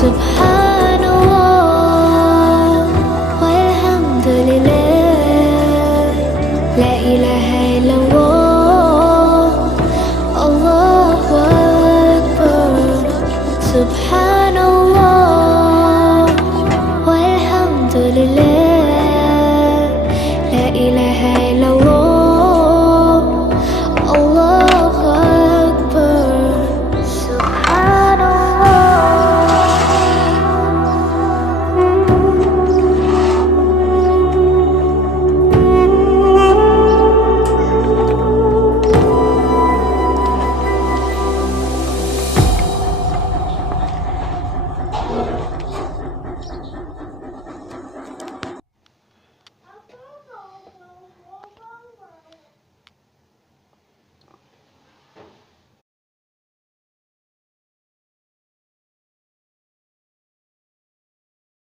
Subhanallah walhamdulillah, la ilaha illallah, Allahu Akbar. Subhanallah walhamdulillah, la ilaha illallah, Allahu Akbar. Subhanallah.